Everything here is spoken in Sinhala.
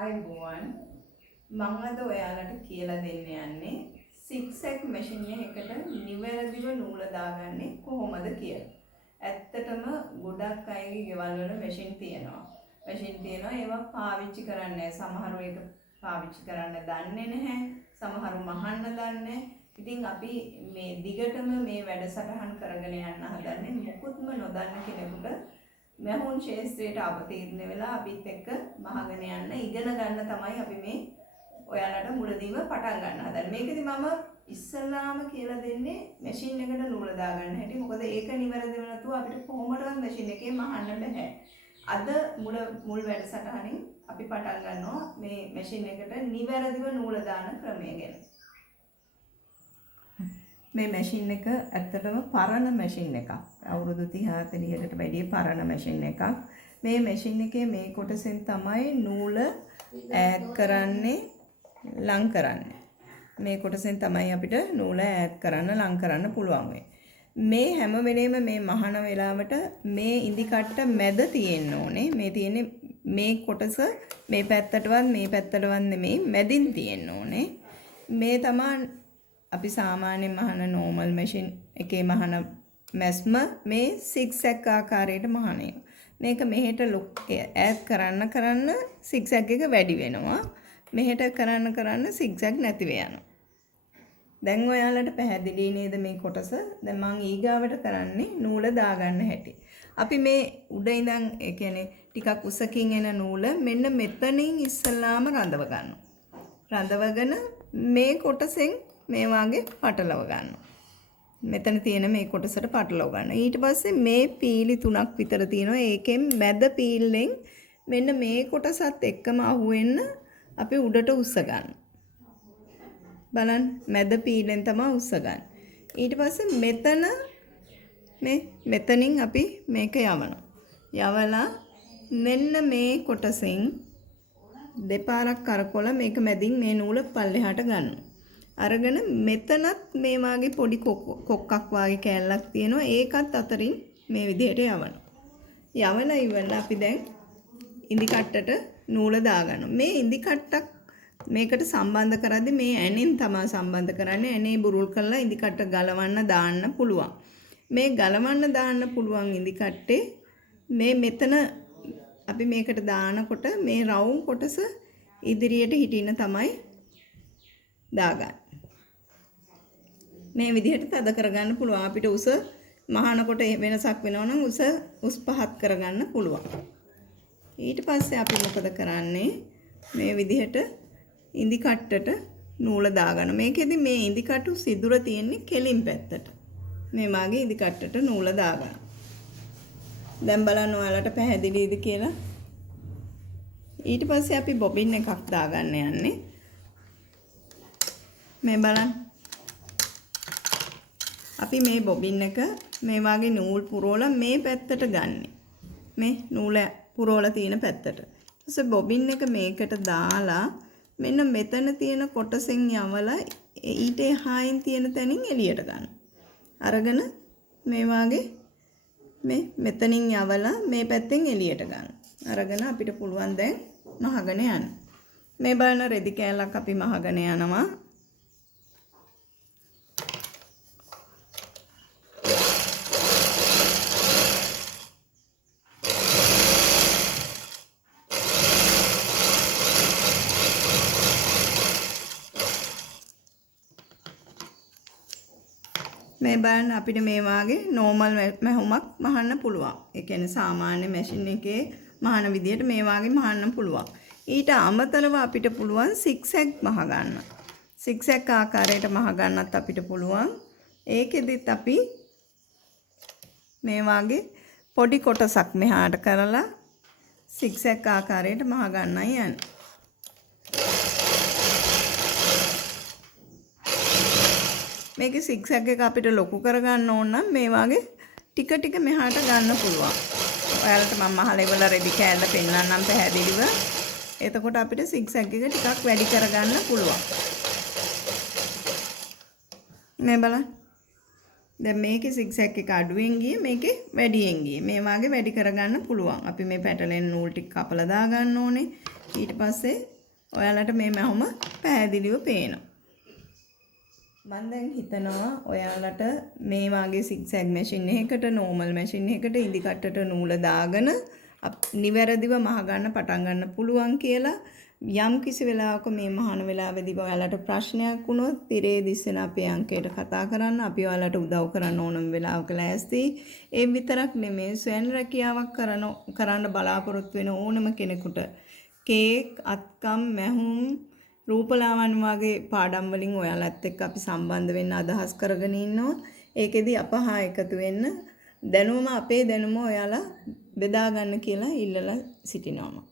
ආයුබෝවන් මම අද ඔයාලට කියලා දෙන්න යන්නේ සිග්සැග් මැෂින් එකකට නිවැරදිව නූල දාගන්නේ කොහොමද කියලා. ඇත්තටම ගොඩක් අයගේ ගෙවල් වල මැෂින් තියෙනවා. ඒවා පාවිච්චි කරන්නේ නැහැ. සමහරව ඒක පාවිච්චි කරන්න දන්නේ නැහැ. සමහරව මහන්න දන්නේ. ඉතින් අපි මේ දිගටම මේ වැඩසටහන් කරගෙන යන්න හදන්නේ මුකුත්ම නොදන්න කෙනෙකුට මහුන් ශාස්ත්‍රයට අවතීර්ණ වෙලා අපිත් එක්ක මහගන යන්න ඉගෙන ගන්න තමයි අපි මේ ඔයාලට මුලදීම පටන් ගන්න හදන්නේ. මේකෙදි මම ඉස්සල්ලාම කියලා දෙන්නේ මැෂින් එකට නූල දාගන්න හැටි. මොකද ඒක නිවැරදිව නැතුව අපිට කොහොමදවත් මැෂින් එකේ මහන්න බෑ. අද මුල් වැඩසටහනින් අපි පටන් ගන්නවා මේ මැෂින් එකට නිවැරදිව නූල දාන ක්‍රමය ගැන. මේ මැෂින් එක ඇත්තටම පරණ මැෂින් එකක්. අවුරුදු 30-40කට වැඩි පරණ මැෂින් එකක්. මේ මැෂින් එකේ මේ කොටසෙන් තමයි නූල ඈඩ් කරන්නේ ලං කරන්නේ. මේ කොටසෙන් තමයි අපිට නූල ඈඩ් කරන්න ලං කරන්න පුළුවන් වෙන්නේ. මේ හැම වෙලේම මේ මහන වෙලාවට මේ ඉදි කට්ට මැද තියෙන්න ඕනේ. මේ තියෙන්නේ මේ කොටස මේ පැත්තටවත් මේ පැත්තටවත් නෙමෙයි මැදින් තියෙන්න ඕනේ. මේ තමයි අපි සාමාන්‍යයෙන් මහන normal machine එකේ මහන මැස්ම මේ zigzag ආකාරයට මහනේ. මේක මෙහෙට ඈඩ් කරන්න zigzag එක වැඩි වෙනවා. මෙහෙට කරන්න zigzag නැති වෙනවා. දැන් ඔයාලට පැහැදිලි නේද මේ කොටස? දැන් මම ඊගාවට කරන්නේ නූල දාගන්න හැටි. අපි මේ උඩ ඉඳන් ඒ කියන්නේ ටිකක් උසකින් එන නූල මෙන්න මෙතනින් ඉස්සල්ලාම රඳව ගන්නවා. රඳවගෙන මේ කොටසෙන් මේ වාගේ පටලව ගන්නවා. මෙතන තියෙන මේ කොටසට පටලව ගන්න. ඊට පස්සේ මේ පීලි තුනක් විතර තියෙනවා. ඒකෙන් මැද පීල්ලෙන් මෙන්න මේ කොටසත් එක්කම අහුවෙන්න අපි උඩට උස්ස ගන්න. බලන්න මැද පීලෙන් තමයි උස්ස ගන්න. ඊට පස්සේ මෙතනින් අපි මේක යවනවා. යවලා මෙන්න මේ කොටසෙන් දෙපාරක් කරකවලා මේක මැදින් මේ නූල පල්ලෙහාට ගන්නවා. අරගෙන මෙතනත් මේ වාගේ පොඩි කොක්කක් වාගේ කෑල්ලක් තියෙනවා. ඒකත් අතරින් මේ විදිහට යවනවා. යවලා ඉවරලා අපි දැන් ඉදි කට්ටට නූල දාගන්නවා. මේ ඉදි කට්ටක් මේකට සම්බන්ධ කරද්දී මේ ඇණෙන් තමයි සම්බන්ධ කරන්නේ. ඇණේ බුරුල් කරලා ඉදි කට්ට ගලවන්න දාන්න පුළුවන්. මේ ගලවන්න දාන්න පුළුවන් ඉදි කට්ටේ මේ මෙතන අපි මේකට දානකොට මේ රවුම් කොටස ඉදිරියට හිටින්න තමයි දාගන්න. මේ විදිහට තද කරගන්න පුළුවන්. අපිට උස මහනකොට වෙනසක් වෙනවා නම් උස් පහත් කරගන්න පුළුවන්. ඊට පස්සේ අපි මොකද කරන්නේ? මේ විදිහට ඉදි කට්ටට නූල දාගන්න. මේකෙදි මේ ඉදි කටු සිදුර තියෙන්නේ කෙලින් පැත්තට. මේ මාගේ ඉදි කට්ටට නූල දාගන්න. දැන් බලන්න ඔයාලට පැහැදිලිද කියලා. ඊට පස්සේ අපි බොබින් එකක් දාගන්න යන්නේ. මේ බලන්න. අපි මේ බොබින් එක මේ වාගේ නූල් පුරවලා මේ පැත්තට ගන්නෙ. මේ නූල පුරවලා තියෙන පැත්තට. ඊට බොබින් එක මේකට දාලා මෙන්න මෙතන තියෙන කොටසෙන් යවලා ඊට එහායින් තියෙන තැනින් එළියට ගන්න. අරගෙන මේ වාගේ මෙතනින් යවලා මේ පැත්තෙන් එළියට ගන්න. අරගෙන අපිට පුළුවන් දැන් මහගන යන්න. මේ බලන රෙදි කෑල්ලක් අපි මහගන යනවා. මේ බලන්න අපිට මේ වාගේ normal මැහුමක් මහන්න පුළුවන්. ඒ කියන්නේ සාමාන්‍ය මැෂින් එකේ මහන විදියට මේ වාගේ මහන්න පුළුවන්. ඊට අමතරව අපිට පුළුවන් zigzag මහ ගන්න. zigzag ආකාරයට මහ ගන්නත් අපිට පුළුවන්. ඒකෙදිත් අපි මේ වාගේ පොඩි කොටසක් මෙහාට කරලා zigzag ආකාරයට මහ ගන්නයි යන්නේ. මේකේ zigzag එක අපිට ලොකු කරගන්න ඕන නම් මේ වාගේ ටික මෙහාට ගන්න පුළුවන්. ඔයාලට මම මහලේ වල රෙදි කෑල්ල පෙන්නන්නම් පැහැදිලිව. එතකොට අපිට zigzag එක ටිකක් වැඩි කරගන්න පුළුවන්. මේ බලන්න. දැන් මේකේ zigzag එක අඩුවෙන් ගියේ මේකේ වැඩියෙන් ගියේ. මේ වාගේ වැඩි කරගන්න පුළුවන්. අපි මේ පැටලෙන් නූල් ටික කපලා දා ගන්න ඕනේ. ඊට පස්සේ ඔයාලට මේ මැහුම පැහැදිලිව පේනවා. මම දැන් හිතනවා ඔයාලට මේ වාගේ සිග්සැග් මැෂින් එකකට නෝමල් මැෂින් එකකට ඉදි කට්ටට නූල දාගෙන නිවැරදිව මහ ගන්න පටන් ගන්න පුළුවන් කියලා. යම් කිසි වෙලාවක මේ මහාන වෙලාවේදී ඔයාලට ප්‍රශ්නයක් වුණොත් තිරේ දිස්සෙන අපේ අංකයට කතා කරන්න. අපි ඔයාලට උදව් කරන්න ඕනම වෙලාවක ලෑස්ති. ඒ විතරක් නෙමෙයි ස්වයං රැකියාවක් කරන්න බලාපොරොත්තු වෙන ඕනම කෙනෙකුට කේක්, අත්කම්, මැහුම්, රූපලාවන්‍ය වගේ පාඩම් වලින් ඔයාලත් එක්ක අපි සම්බන්ධ වෙන්න අදහස් කරගෙන ඉන්නවා. ඒකෙදි අප හා එකතු වෙන්න දැනුම අපේ දැනුම ඔයාලා බෙදා ගන්න කියලා ඉල්ලලා සිටිනවා.